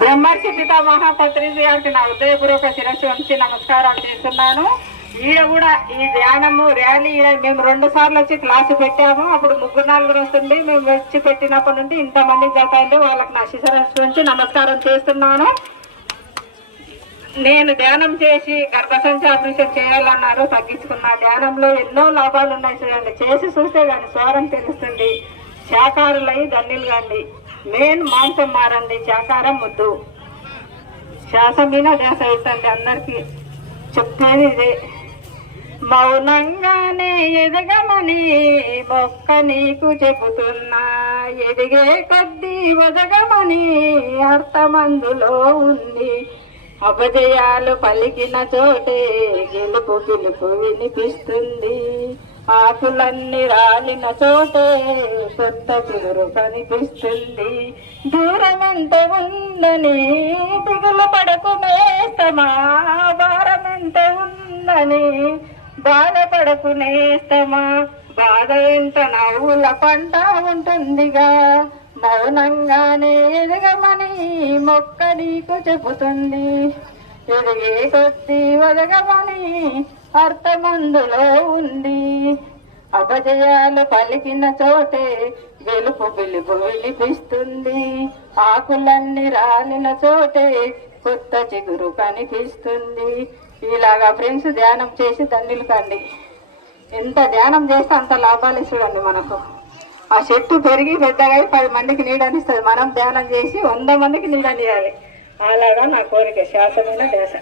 బ్రహ్మర్షి పితామహ పత్రిజీ గారికి నా హృదయపూర్వక శిరస్సు వంచి నమస్కారాలు చేస్తున్నాను. ఈడ కూడా ఈ ధ్యానము ర్యాలీ మేము 2 సార్లు వచ్చి క్లాసు పెట్టాము. అప్పుడు 3-4 వస్తుంది. మేము వచ్చి పెట్టినప్పటి నుండి ఇంతమంది జతాయింది. వాళ్ళకి నా శిరస్సు వంచి నమస్కారం చేస్తున్నాను. నేను ధ్యానం చేసి గర్భసంచి ఆపరేషన్ చేయాలన్నారు, తగ్గించుకున్నా. ధ్యానంలో ఎన్నో లాభాలు ఉన్నాయి చూడండి. చేసి చూస్తే కానీ స్వరం తెలుస్తుంది. శాకారులై ధన్యులు కండి. మెయిన్ మాంసం మారండి, శాకారం ముద్దు. శ్వాస మీద ధ్యాస అవుతుంది. అందరికి చెప్పేది ఇదే. మౌనంగానే ఎదగమని మొక్క నీకు చెబుతున్నా, ఎదిగే కొద్దీ వదగమని అర్థమందులో ఉంది. అపజయాలు పలికిన చోటే గెలుపు పిలుపు వినిపిస్తుంది. ఆకులన్నీ రాలిన చోటే కొత్త చిగురు కనిపిస్తుంది. దూరమెంత ఉందని దిగులు పడకు నేస్తమా, భారమెంత ఉందని బాధపడకు నేస్తమా. బాధ ఎంత నవ్వుల పంట ఉంటుందిగా. మౌనంగానే ఎదగమని మొక్క నీకు చెబుతుంది. ఎదిగే కొద్ది వదగమని అర్థమందులో ఉంది. అపజయాలు పలికిన చోటే గెలుపు పిలుపు వినిపిస్తుంది. ఆకులన్నీ రాలిన చోటే కొత్త చిగురు కనిపిస్తుంది. ఇలాగా ఫ్రెండ్స్ ధ్యానం చేసి దండిలు కండి. ఎంత ధ్యానం చేస్తే అంత లాభాలు చూడండి మనకు. ఆ చెట్టు పెరిగి పెద్దగా 10 మందికి నీడనిస్తుంది. మనం ధ్యానం చేసి 100 మందికి నీడనియాలి. అలాగా నా కోరిక. శ్వాసమైన ధ్యాస.